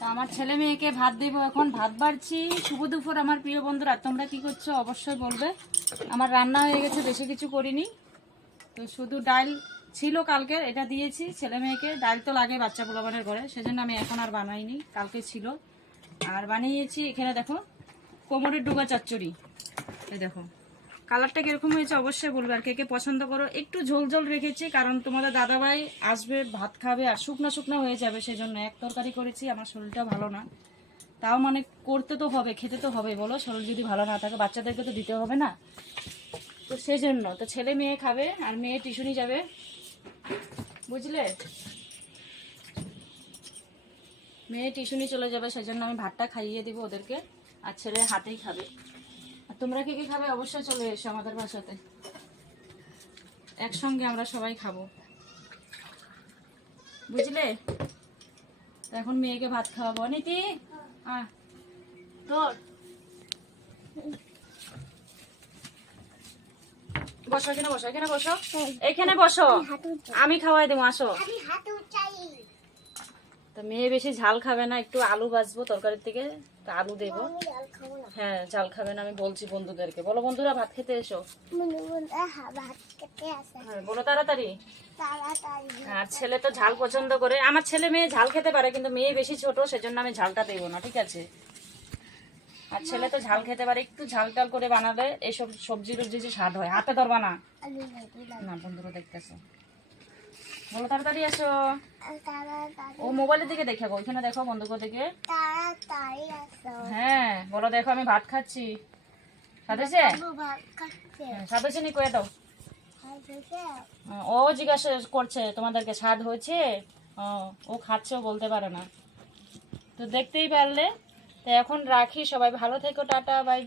তা আমার ছেলে মেয়েকে ভাত দেবো, এখন ভাত বাড়ছি। শুভ দুপুর আমার প্রিয় বন্ধুরা, তোমরা কি করছো অবশ্যই বলবে। আমার রান্না হয়ে গেছে, বেশি কিছু করিনি, তো শুধু ডাল ছিল কালকের, এটা দিয়েছি ছেলে মেয়েকে। ডাল তো লাগে বাচ্চা পোলাপানের ঘরে, সেজন্য আমি এখন আর বানাইনি, কালকে ছিল। আর বানিয়েছি এখানে দেখো কোমরের ডুবা চচ্চড়ি। এই দেখো কালারটা কিরকম হয়েছে অবশ্যই বলবে, আর কে কে পছন্দ করো। একটু ঝোল ঝোল রেখেছি কারণ তোমাদের দাদাভাই আসবে, ভাত খাবে, আর শুকনো শুকনো হয়ে যাবে, সেজন্য এক তরকারি করেছি। আমার শরীরটা ভালো না, তাও মানে করতে তো হবে, খেতে তো হবে, বলো। শরীর যদি ভালো না থাকে বাচ্চাদেরকে তো দিতে হবে না, তো সেই জন্য। তো ছেলে মেয়ে খাবে আর মেয়ে টিউশনি যাবে, বুঝলে। মেয়ে টিউশনি চলে যাবে, সেজন্য আমি ভাতটা খাইয়ে দিব ওদেরকে, আর ছেলে হাতেই খাবে। আর তোমরা কে কে খাবে অবশ্যই চলে এসো আমাদের বাসাতে, একসঙ্গে আমরা সবাই খাবো, বুঝলে। তো এখন মেয়েকে ভাত খাওয়াবো। নীতি তোর বসো, এখানে বসো, এখানে বসো, এখানে বসো, আমি খাওয়াই দেবো, আসো। তো মেয়ে বেশি ঝাল খাবে না, একটু আলু ভাজবো তরকারির থেকে, তো আলু দেবো। হ্যাঁ ঝাল খাবে না, আমি বলছি বন্ধুদেরকে। বলো বন্ধুরা ভাত খেতে এসো, হ্যাঁ বলো তাড়াতাড়ি। আর ছেলে তো ঝাল পছন্দ করে, আমার ছেলে মেয়ে ঝাল খেতে পারে, কিন্তু মেয়ে বেশি ছোট, সেজন্য আমি ঝালটা দেবো না, ঠিক আছে। আর ছেলে তো ঝাল খেতে পারে, একটু ঝাল টাল করে বানালে এইসব সবজি টবজি যে স্বাদ হয়। হাতে ধরবা না, না বন্ধুরা দেখতেছে। বলো তাড়াতাড়ি আসো। ও মোবাইলের দিকে দেখে, ওইখানে দেখো বন্ধ করে দিকে। হ্যাঁ বলো, দেখো আমি ভাত খাচ্ছি। সাদেছে সাদেছে নি কয়ে দাও। ও জিজ্ঞাসা করছে তোমাদেরকে স্বাদ হয়েছে, ও খাচ্ছে, ও বলতে পারে না, তো দেখতেই পারলে। তো এখন রাখি, সবাই ভালো থেকো, টাটা বাই।